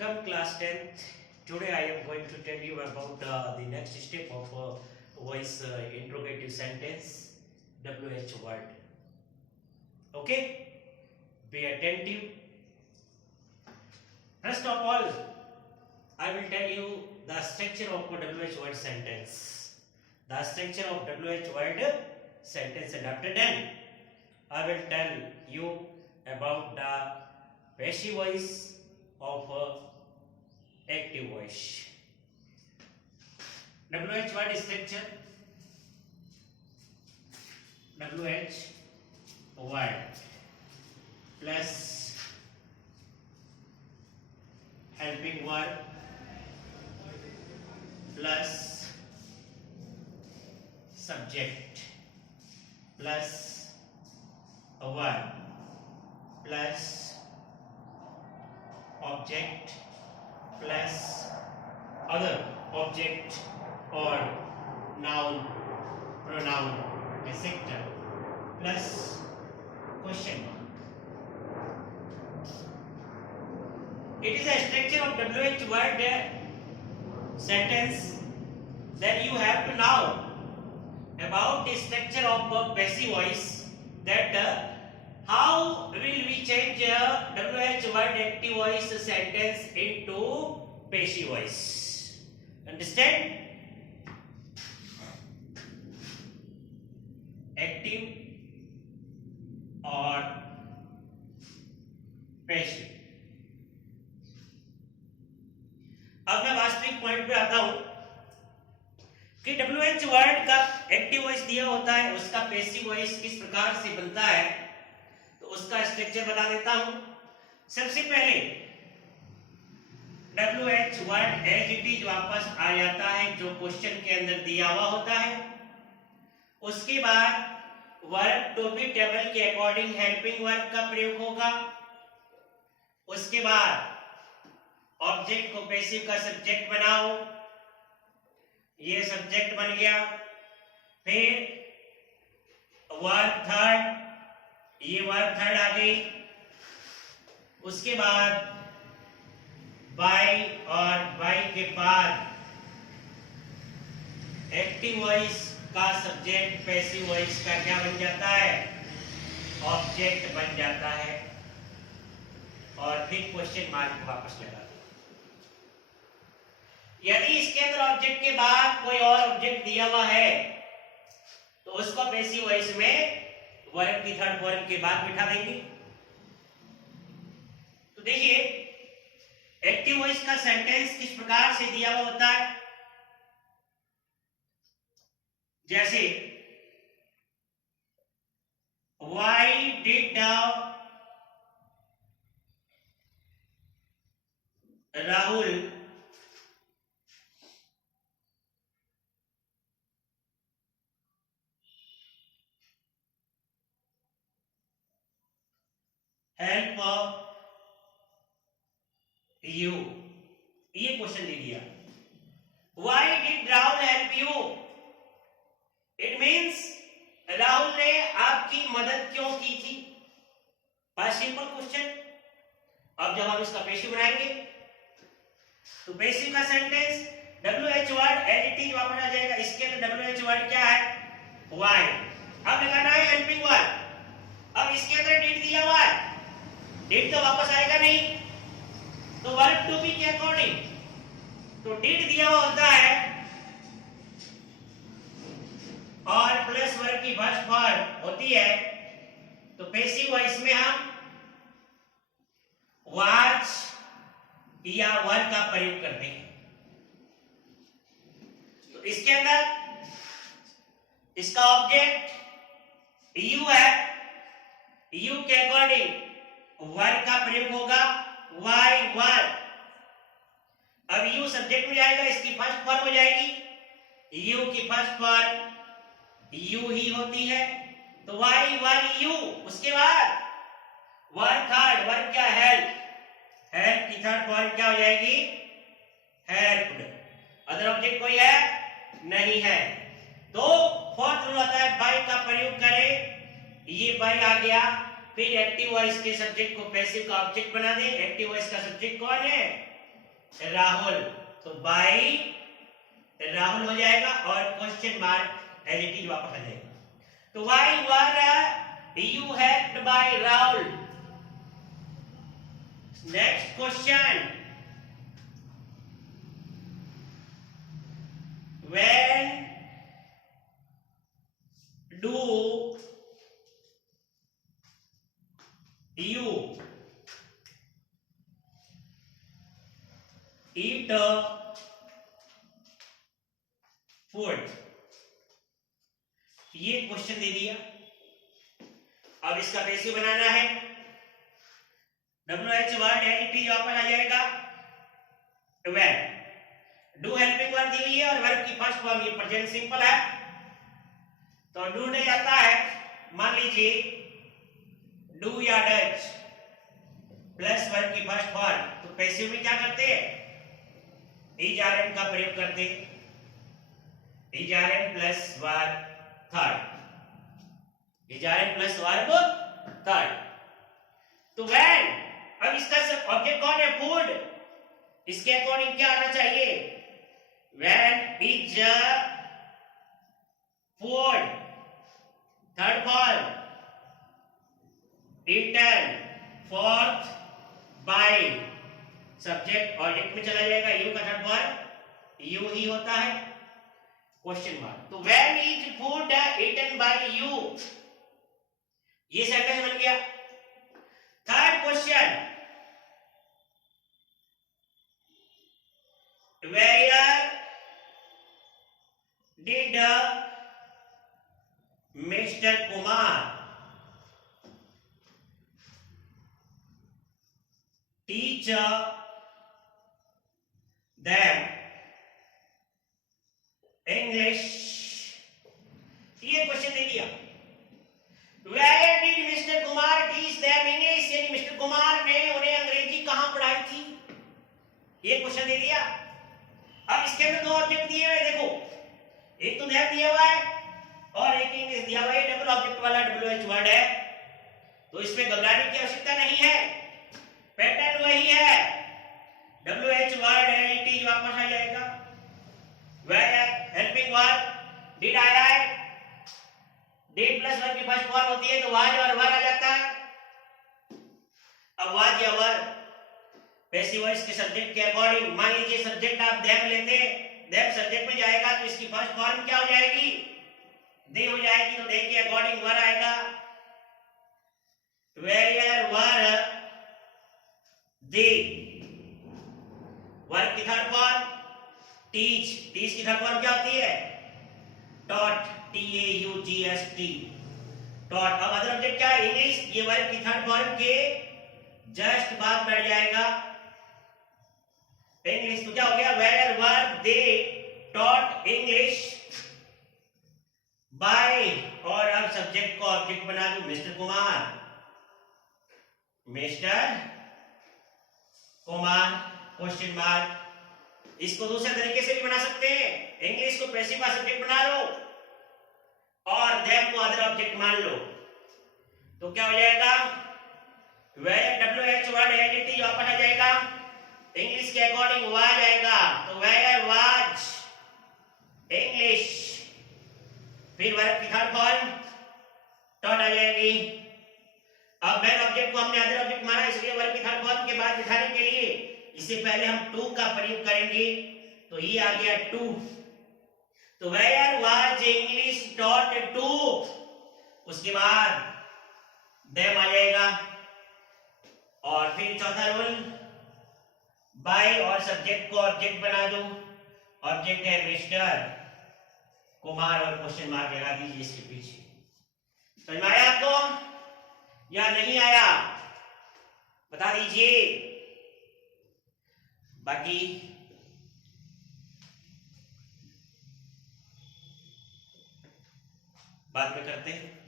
Welcome class 10th. Today I am going to tell you about the next step of voice interrogative sentence WH word. Okay? Be attentive. First of all, I will tell you the structure of WH word sentence. The structure of WH word sentence, and after that I will tell you about the passive voice of active voice. WH word structure. WH word plus helping word plus subject plus a word plus object plus other object or noun, pronoun, etc. plus question mark. It is a structure of WH word sentence. Then you have to know about the structure of passive voice, that how will we change WH word active voice sentence into passive voice. Understand? Active or passive. अब मैं वास्तविक point पे आता हूं कि WH word का active voice दिया होता है, उसका पैसिव वॉइस किस प्रकार से बनता है, तो उसका स्ट्रक्चर बता देता हूं. सबसे पहले WH word as it is वापस आ जाता है जो क्वेश्चन के अंदर दिया हुआ होता है. उसके बाद वर्ब टू बी टेबल के अकॉर्डिंग हेल्पिंग वर्ब का प्रयोग होगा. उसके बाद ऑब्जेक्ट को पैसिव का सब्जेक्ट बनाओ, ये सब्जेक्ट बन गया. फिर वर्ब थर्ड, ये वर्ब थर्ड आ गई. उसके बाद बाय और बाय के बाद एक्टिव वॉइस का सब्जेक्ट पैसिव वॉइस का क्या बन जाता है, ऑब्जेक्ट बन जाता है. और फिर क्वेश्चन मार्क वापस लगा. यदि इसके अंदर ऑब्जेक्ट के बाद कोई और ऑब्जेक्ट दिया हुआ है तो उसको पैसिव वॉइस में वर्ब की थर्ड फॉर्म के बाद बिठा देंगे. तो देखिए एक्टिव वॉइस का सेंटेंस किस प्रकार से दिया हुआ होता है. जैसे why did Rahul help you, ये क्वेश्चन दे दिया. Why did Rahul help you, it means Rahul ने आपकी मदद क्यों की थी. Simple question. अब जब हम इसका पैसिव बनाएंगे तो पैसिव का sentence WH word as it is वापस आ जाएगा. इसके अंदर WH वर्ड क्या है, व्हाई. अब लगाना है हेल्पिंग वर्ड. अब इसके अंदर डिड दिया हुआ है, डिड तो वापस आएगा नहीं, तो वर्ब टू बी के अकॉर्डिंग तो डिड दिया हुआ होता है और प्लस वर्ब की फर्स्ट फॉर्म होती है. तो पैसिव वॉइस में हम वाज या वर का प्रयोग करते हैं. तो इसके अंदर इसका ऑब्जेक्ट यू है, यू के अकॉर्डिंग वर्ब का प्रयोग होगा वाई वर. अब यू सब्जेक्ट हो जाएगा, इसकी फर्स्ट फॉर्म हो जाएगी. यू की फर्स्ट फॉर्म यू ही होती है, तो वाई वर यू. उसके बाद वर्ब थर्ड, वर्ब क्या, हेल्प. हेल्प की थर्ड फॉर्म क्या हो जाएगी, हेल्प्ड. अदर ऑब्जेक्ट कोई है नहीं है, तो फोर्थ रूल आता है बाय का प्रयोग करें. ये बाय आ गया. फिर एक्टिव वॉइस के सब्जेक्ट को पैसिव का ऑब्जेक्ट बना दे. एक्टिव वॉइस का सब्जेक्ट कौन है, राहुल, तो बाय राहुल हो जाएगा और question mark as it is वापस आ जाएगा। तो why were you helped by Rahul. Next question, when do you eat food। ये क्वेश्चन दे दिया। अब इसका पैसिव बनाना है। WH वर्ड है, इट वापस आ जाएगा when। डू हेल्पिंग वर्ब दी हुई है और वर्ब की फर्स्ट फॉर्म ये प्रेजेंट सिंपल है, तो डू नहीं आता है। मान लीजिए डू या डच प्लस वर्ब की फर्स्ट फॉर्म, तो पैसिव में क्या करते हैं, इज आर एन का प्रयोग करते, is are been plus verb third, is are been plus verb third. तो व्हेन, अब इसका ऑब्जेक्ट कौन है, फूड, इसके अकॉर्डिंग क्या आना चाहिए, when is food, third form eaten, fourth by, subject object में चला जाएगा, यू का थर्ड फॉर्म यू ही होता है, क्वेश्चन मार्क। तो when is food eaten by you, ये सेंटेंस बन गया। Third question, where did Mr. Kumar teach them English, ये क्वेश्चन दे दिया। Where did Mr. Kumar teach them English, यानी मिस्टर कुमार ने उन्हें अंग्रेजी कहां पढ़ाई थी, ये क्वेश्चन दे दिया। अब इसके अंदर दो ऑब्जेक्ट दिए हुए, देखो एक तो देम दिया हुआ है और एक इंग्लिश दिया हुआ है, डबल ऑब्जेक्ट वाला WH वर्ड है, तो इसमें घबराने की आवश्यकता नहीं है, पैटर्न वही है, WH वर्ड है, इट इज वापस आ जाएगा। वेयर हेल्पिंग वर्ब डिड आया है, डिड प्लस वर्ब की फर्स्ट फॉर्म होती है तो वाज और वर आ जाता है। अब वाज या वर पैसिव वॉइस के सब्जेक्ट के अकॉर्डिंग, मान लीजिए सब्जेक्ट आप देम लेते, देम सब्जेक्ट में जाएगा तो इसकी फर्स्ट फॉर्म क्या हो जाएगी, दे हो जाएगी, तो दे के अकॉर्डिंग वर आएगा। वेयर वर दे, वर्ब की थर्ड फॉर्म टीच, टीच की थर्ड फॉर्म क्या होती है, टॉट, TAUGHT, टॉट। अब अदर ऑब्जेक्ट क्या है, इंग्लिश, ये वर्ब की थर्ड फॉर्म के जस्ट बाद बैठ जाएगा इंग्लिश, तो क्या हो गया, where were they taught English by, और अब सब्जेक्ट को ऑब्जेक्ट बना दूं mister Kumar, mister Kumar, question mark. इसको दूसरे तरीके से भी बना सकते हैं, इंग्लिश को पैसिव का सब्जेक्ट बना लो और देम को अदर ऑब्जेक्ट मान लो, तो क्या हो जाएगा, वेयर WH वर्ड एडिटी वापस आ जाएगा, इंग्लिश के अकॉर्डिंग वाज आएगा, तो वेयर वाज इंग्लिश, फिर वर्ब की थर्ड फॉर्म टॉट आ जाएगी। अब मेन ऑब्जेक्ट को हमने अदर ऑब्जेक्ट माना, इसलिए वर्ब की थर्ड फॉर्म के बाद बिठाने के लिए इससे पहले हम टू का प्रयोग करेंगे, तो ये आ गया टू, तो where was English taught to, उसके बाद देम आ जाएगा, और फिर चौथा रूल बाय और सब्जेक्ट को ऑब्जेक्ट बना दो, ऑब्जेक्ट है मिस्टर कुमार और क्वेश्चन मार्क लगा दीजिए इसके पीछे। समझ में आया आपको या नहीं आया, बता दीजिए, बाकी बाद में करते हैं।